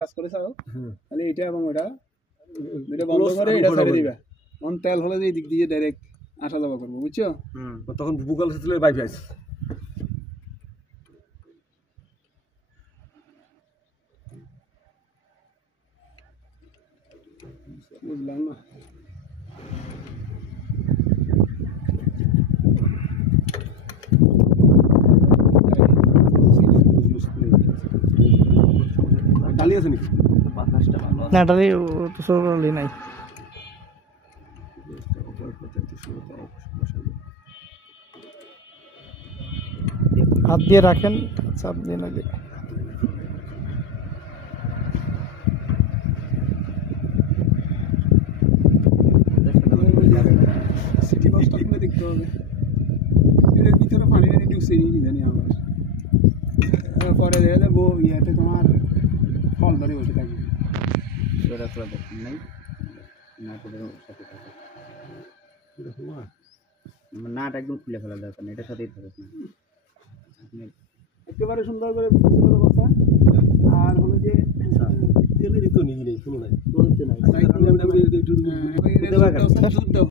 কাজ করে চাও তাহলে এটা এবং ওটা দুটো বন্ধ করে এটা ছেড়ে দিবা অন তেল হলে এই দিক দিয়ে ডাইরেক্ট আসা যাওয়া করবো বুঝছো তখন বুকাল ছিল বাইপাস বুঝলাম না ডালি আছে নাকি না ডালি তো সরলি নাই হাত দিয়ে রাখেন চাপ দিয়ে না দিয়ে সিটি বাসটা কিনে দেখতে হবে এর ভিতরে পানি টানি ঢুকছে নি জানি আমার পরে দেখা যাবো ইয়াতে তোমার ফল ধরে বসে থাকবে ওরা তো দেখেন নাই না করে সাথে থাকে নাট একদম খুলে ফেলা দরকার না এটার সাথেই থাকে না একেবারে সুন্দর করে বুঝতে কথা আর হলো যে তেলেরই তো নিয়ে নেই কোনো নাই নাই